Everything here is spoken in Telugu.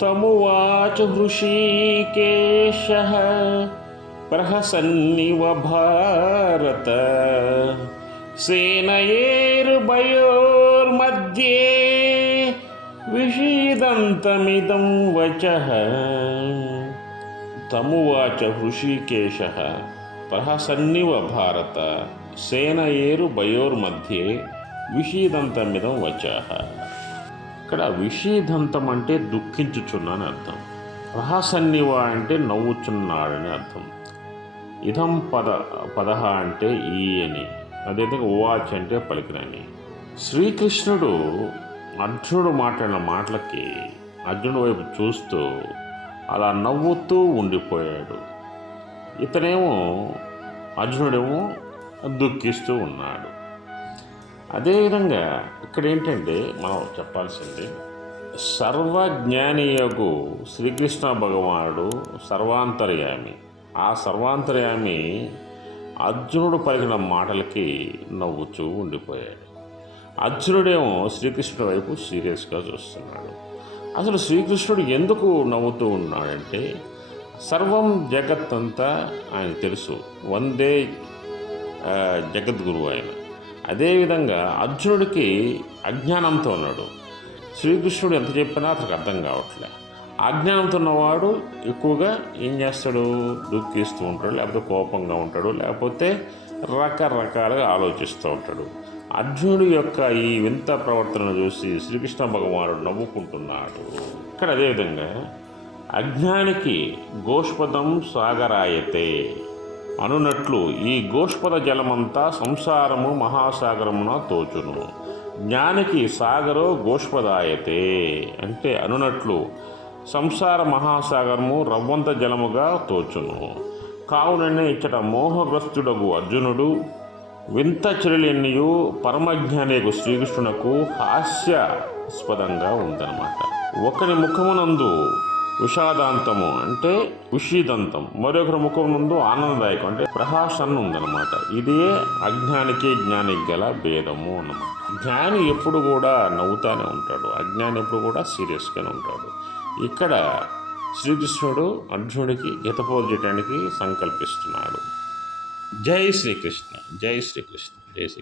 तमुवाच हृषीकेशः प्रहसन्निव भारत सेनयेर्भयोर्मध्ये विषीदन्तमिदं वचः। तमुवाच हृषीकेशः प्रहसन्निव भारत सेनयेर्भयोर्मध्ये विषीदन्तमिदं वचः। ఇక్కడ విషీదంతం అంటే దుఃఖించుచున్నాని అర్థం. ప్రహసన్నివ అంటే నవ్వుచున్నాడని అర్థం. ఇదం పద పదహ అంటే ఈ అని అదేవిధంగా ఉవాచ్ అంటే పలికినని. శ్రీకృష్ణుడు అర్జునుడు మాట్లాడిన మాటలకి అర్జునుడు వైపు చూస్తూ అలా నవ్వుతూ ఉండిపోయాడు. ఇతనేమో అర్జునుడేమో దుఃఖిస్తూ ఉన్నాడు. అదేవిధంగా ఇక్కడ ఏంటంటే మనం చెప్పాల్సింది సర్వజ్ఞానియగు శ్రీకృష్ణ భగవానుడు సర్వాంతర్యామి. ఆ సర్వాంతర్యామి అర్జునుడు పలికిన మాటలకి నవ్వుతూ ఉండిపోయాడు. అర్జునుడేమో శ్రీకృష్ణుడి వైపు సీరియస్గా చూస్తున్నాడు. అసలు శ్రీకృష్ణుడు ఎందుకు నవ్వుతూ ఉన్నాడంటే సర్వం జగత్ అంతా ఆయన తెలుసు. వందే జగద్గురువు ఆయన. అదేవిధంగా అర్జునుడికి అజ్ఞానంతో ఉన్నాడు. శ్రీకృష్ణుడు ఎంత చెప్పినా అతనికి అర్థం కావట్లే. అజ్ఞానంతో ఉన్నవాడు ఎక్కువగా ఏం చేస్తాడు? దుఃఖిస్తూ ఉంటాడు లేకపోతే కోపంగా ఉంటాడు లేకపోతే రకరకాలుగా ఆలోచిస్తూ ఉంటాడు. అర్జునుడి యొక్క ఈ వింత ప్రవర్తన చూసి శ్రీకృష్ణ భగవానుడు నవ్వుకుంటున్నాడు. ఇక్కడ అదేవిధంగా అజ్ఞానికి గోష్పదం సాగరాయతే. అనునట్లు ఈ గోష్పద జలమంతా సంసారము మహాసాగరమున తోచును. జ్ఞానికి సాగరో గోష్పదాయతే అంటే అనునట్లు సంసార మహాసాగరము రవ్వంత జలముగా తోచును. కావుననే ఇచ్చట మోహగ్రస్తుడగు అర్జునుడు వింత చెరులెన్నియు పరమజ్ఞానికు శ్రీకృష్ణునకు హాస్యాస్పదంగా ఉందన్నమాట. ఒకని ముఖమునందు విషాదాంతము అంటే ఉషీదంతం. మరొకరి ముఖం ముందు ఆనందదాయకం అంటే ప్రహాసన్ ఉందన్నమాట. ఇదే అజ్ఞానికి జ్ఞానికి గల భేదము అన్నమాట. జ్ఞాని ఎప్పుడు కూడా నవ్వుతానే ఉంటాడు. అజ్ఞాని ఎప్పుడు కూడా సీరియస్గానే ఉంటాడు. ఇక్కడ శ్రీకృష్ణుడు అర్జునుడికి హితపోలు చేయడానికి సంకల్పిస్తున్నాడు. జై శ్రీకృష్ణ జై శ్రీకృష్ణ జై శ్రీ